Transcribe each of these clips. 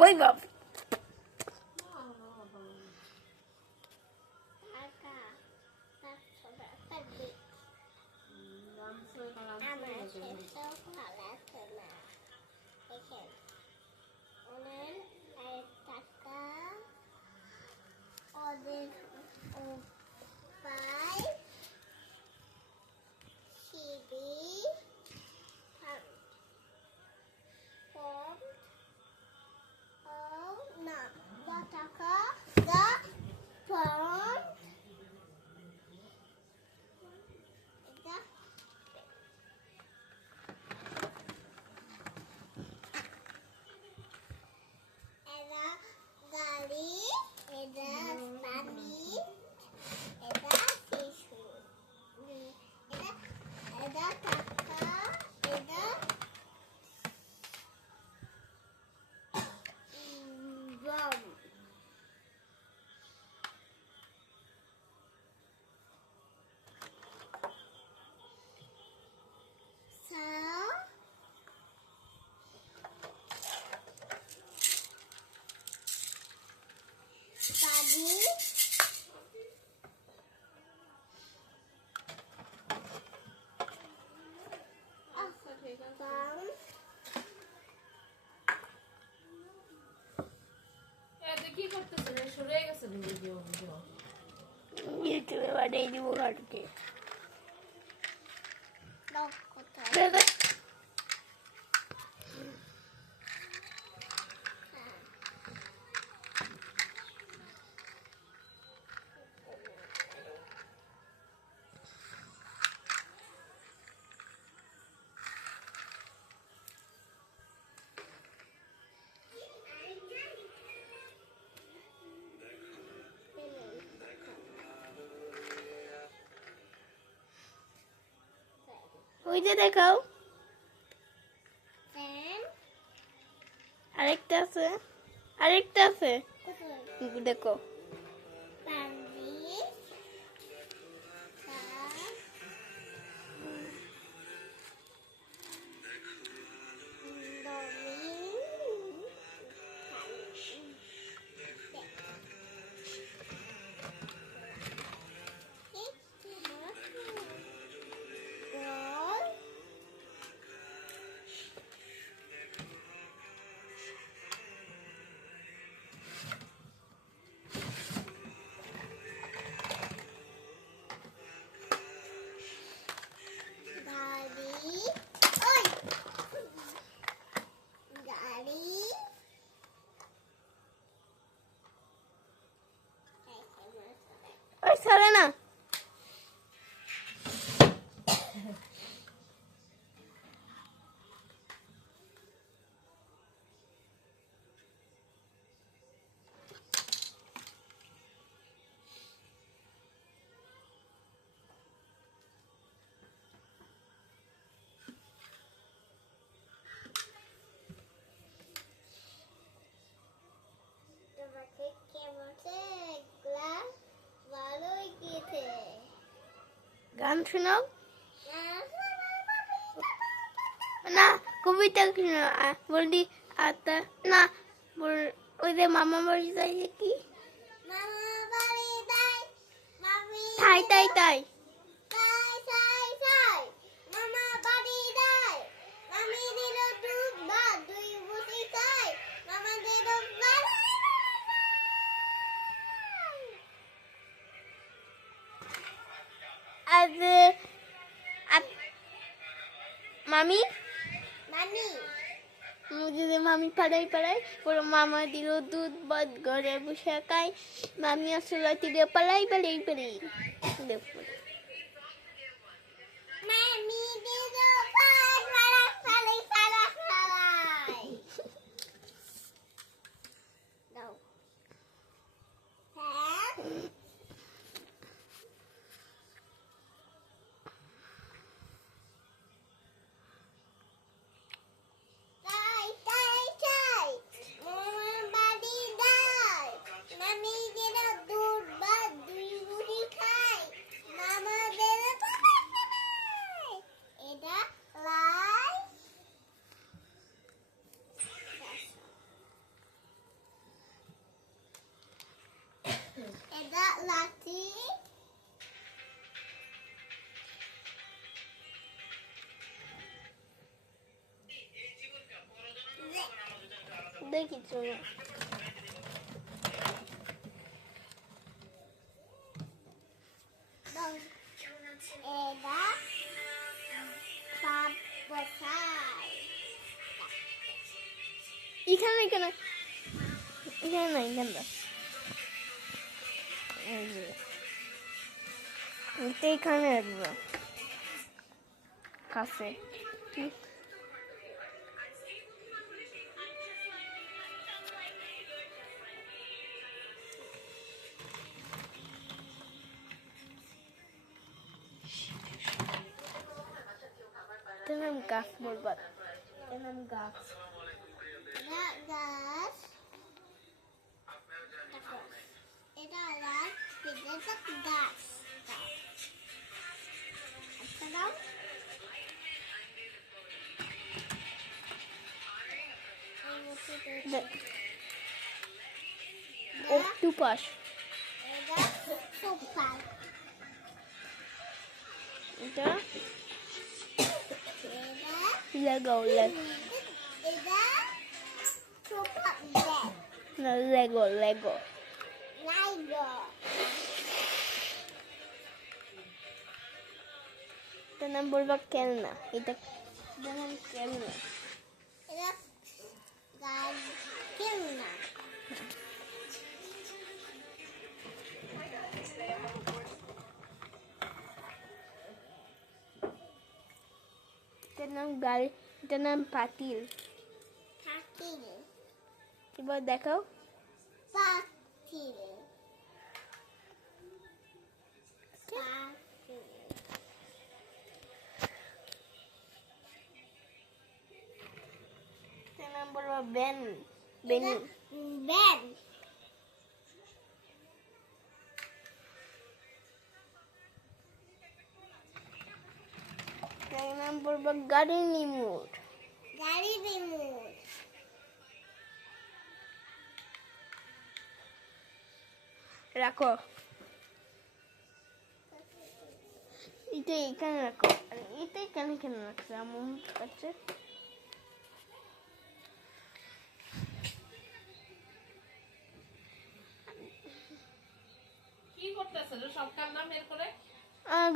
ওই বাপ কি করতেছেন? সরে গেছে ভিডিও ইউটিউবে বানিয়ে দিব কাটকে ওই যে দেখাও আরেকটা আছে দেখো ওই সরে না গান শোনাও না কবিতা বললি আতা না ওই যে মামা বাড়ি যাই কি তাই তাই তাই আজ মামি যদি মামি পাড়াই ওর মামা দিল দুধ বাদ ঘরে বসে খাই মামি আসলে দিলে পালাই দেখো লাঠি দেখি চলো এখানে এখানে এখানে না এখানে এখানে আসবো কাছে Tenang gas bolbat. Tenang gas. Gas. Itu adalah kita gas. Tenang. Octopus. Itu Lego. No, Lego. Ito nang bulbak kelna. Ito nang kelna. Ito nang gal. Ito nang patil. Coba দেখাও Tenang bolo ben. Tenang bolo garing limut. রাখো এটা এখানে রাখো এটা এখানে কেন রাখছে আমার কাছে কি করতেছে রে সব কান্না বের করে?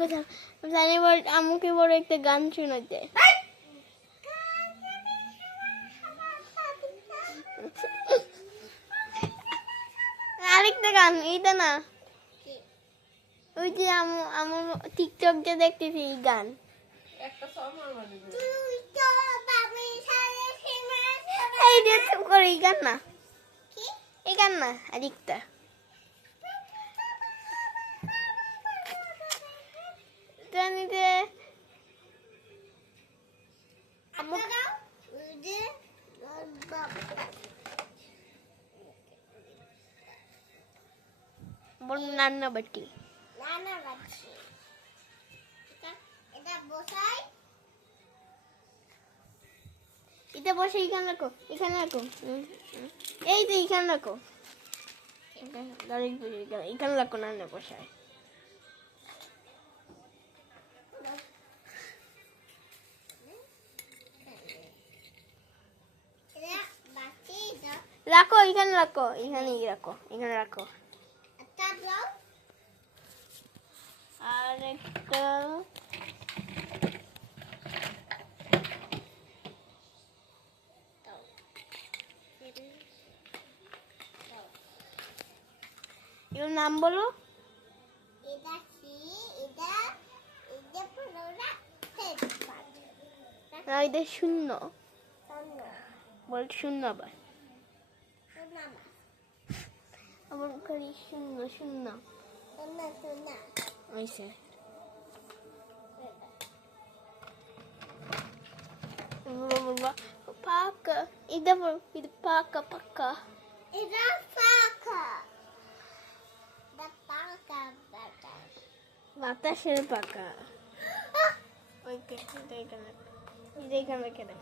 কথা জানি বল আমাকে বড় একটা গান শোনাতে আরেকটা গান এইটা না ওই যে আমার টিকটক যে দেখতেছি এই গান একটা সং আমার এই যে চুপ করে এই গান না আরেকটা জানি যে বল নান্না বাটি এটা বসে এখানে রাখো এই তো এখানে রাখো এখানে রাখো নান্না বসায় রাখো এখানে রাখো আর একটা এর নাম বলো এটা শূন্য বল শূন্য আবার করি শূন্য ওইসে পাকা এটা পাকা বাতাসের পাকা এখানে রেখে দে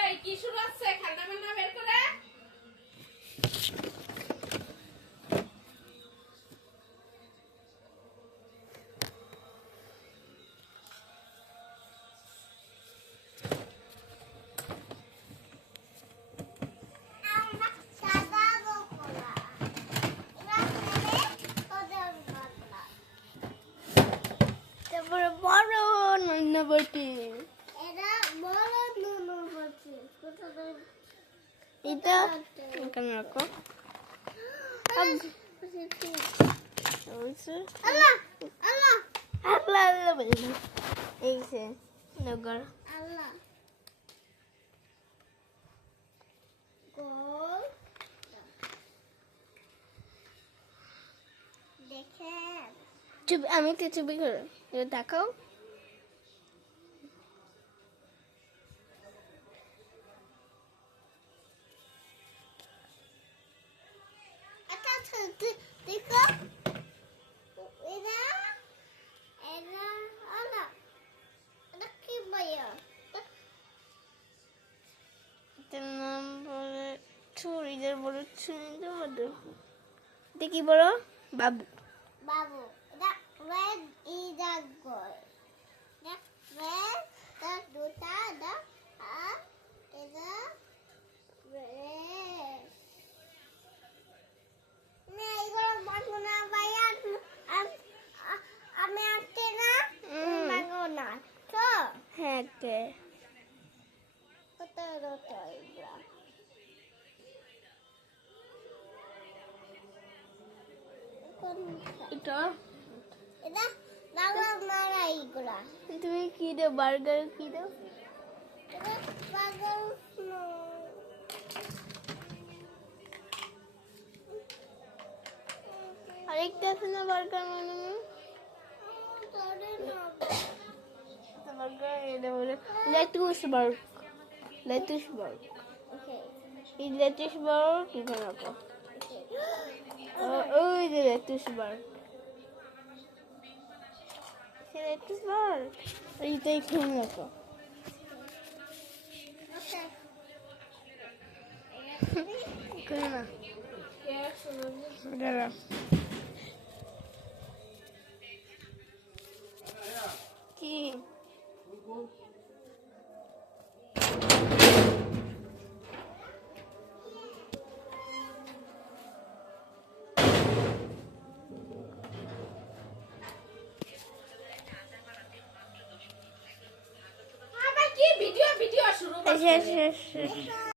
এই কি শুরু হচ্ছে খেলনা মেলনা বের করে তারপরে বড় নন্নবটি এটা এখানে রাখো আল্লাহ আল্লাহ বলে এই সে নগর ছবি আমি তো ছবি করো এটা দেখাও দেখো এটার নাম বলে ছুরিদের বড় ছুরিদের বড় এটা কি বড় বাবু Babu, that red is a girl. That red, that duta, the is a red. Na, igor maguna bayan. Ami aske na. Maguna. So, হ্যাঁ কে koto roto ibra. এটা Ida, bawa mara igura. তুমি কি দাও বার্গার কি দাও Ida, bawa no. আরেকটা আছে না বার্গার মানে বার্গার এটা বলে লেটুস বার্গ Okay. এই লেটুস বার্গ এখানে রাখো ওই যে লেটুস বার্গ সে লেটুস বার্গ এইটা এখানে রাখো Okay. এখানে না কে শুনবি দাঁড়া কি আবার কি ভিডিও শুরু শেষ শেষ শেষ